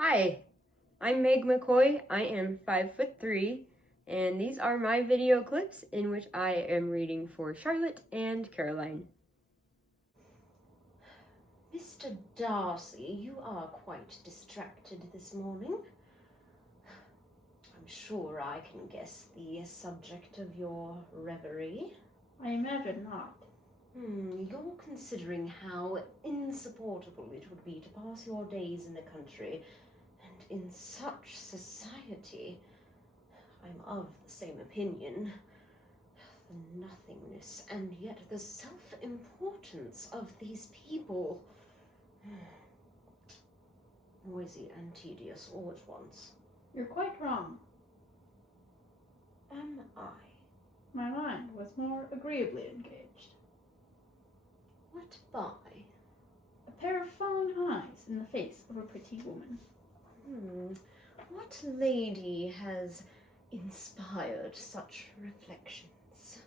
Hi, I'm Meg McCoy. I am 5'3", and these are my video clips in which I am reading for Charlotte and Caroline. Mr. Darcy, you are quite distracted this morning. I'm sure I can guess the subject of your reverie. I imagine not. You're considering how insupportable it would be to pass your days in the country, and in such society. I'm of the same opinion. The nothingness and yet the self-importance of these people. Noisy and tedious all at once. You're quite wrong. Am I? My mind was more agreeably engaged. What by? A pair of fine eyes in the face of a pretty woman. What lady has inspired such reflections?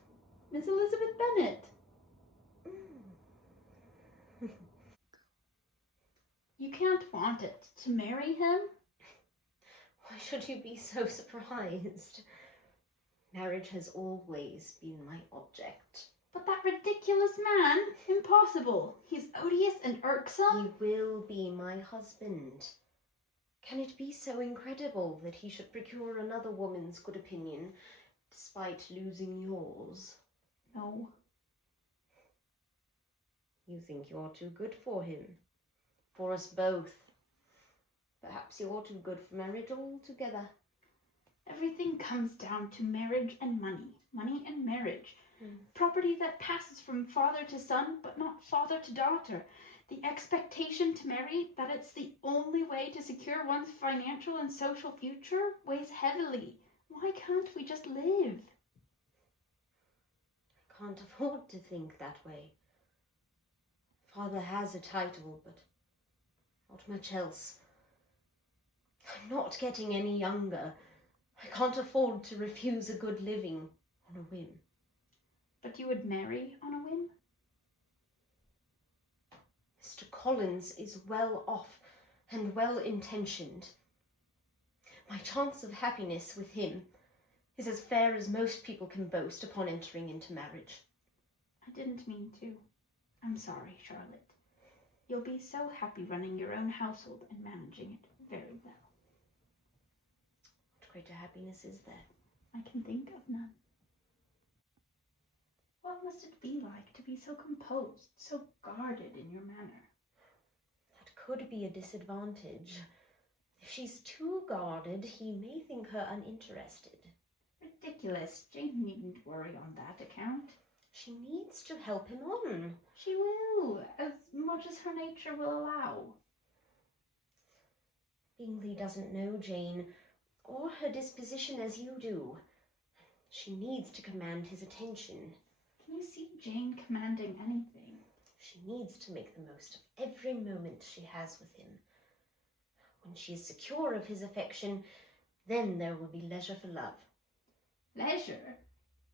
Miss Elizabeth Bennet. You can't want it to marry him? Why should you be so surprised? Marriage has always been my object. But that ridiculous man? Impossible. He's odious and irksome. He will be my husband. Can it be so incredible that he should procure another woman's good opinion, despite losing yours? No. You think you're too good for him? For us both. Perhaps you're too good for marriage altogether. Everything comes down to marriage and money. Money and marriage. Property that passes from father to son, but not father to daughter. The expectation to marry, that it's the only way to secure one's financial and social future, weighs heavily. Why can't we just live? I can't afford to think that way. Father has a title, but not much else. I'm not getting any younger. I can't afford to refuse a good living on a whim. But you would marry on a whim? Mr. Collins is well off and well-intentioned. My chance of happiness with him is as fair as most people can boast upon entering into marriage. I didn't mean to. I'm sorry, Charlotte. You'll be so happy running your own household and managing it very well. What greater happiness is there? I can think of none. What must it be like to be so composed, so guarded in your manner? That could be a disadvantage. If she's too guarded, he may think her uninterested. Ridiculous. Jane needn't worry on that account. She needs to help him on. She will, as much as her nature will allow. Bingley doesn't know Jane, or her disposition as you do. She needs to command his attention. Can you see Jane commanding anything? She needs to make the most of every moment she has with him. When she is secure of his affection, then there will be leisure for love. Leisure?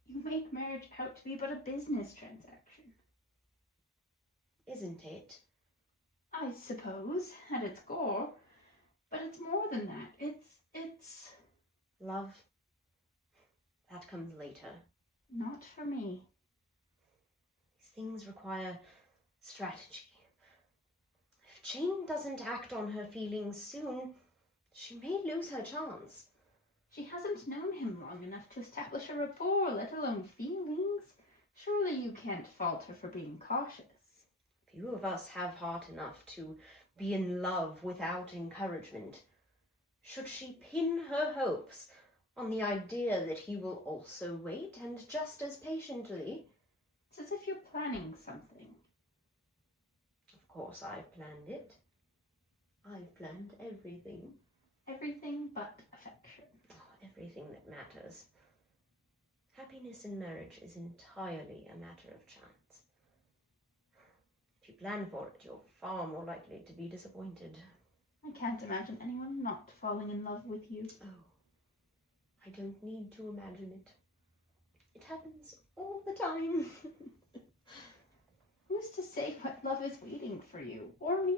You make marriage out to be but a business transaction. Isn't it? I suppose, at its core. But it's more than that. It's... Love? That comes later. Not for me. These things require strategy. If Jane doesn't act on her feelings soon, she may lose her chance. She hasn't known him long enough to establish a rapport, let alone feelings. Surely you can't fault her for being cautious. Few of us have heart enough to be in love without encouragement. Should she pin her hopes on the idea that he will also wait, and just as patiently? It's as if you're planning something. Of course I've planned it. I've planned everything. Everything but affection. Everything that matters. Happiness in marriage is entirely a matter of chance. If you plan for it, you're far more likely to be disappointed. I can't imagine anyone not falling in love with you. Oh, I don't need to imagine it. It happens all the time. Who's to say what love is waiting for you, or me?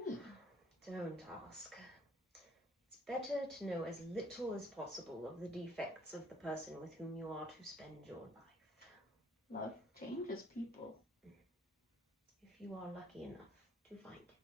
Don't ask. It's better to know as little as possible of the defects of the person with whom you are to spend your life. Love changes people. If you are lucky enough to find him.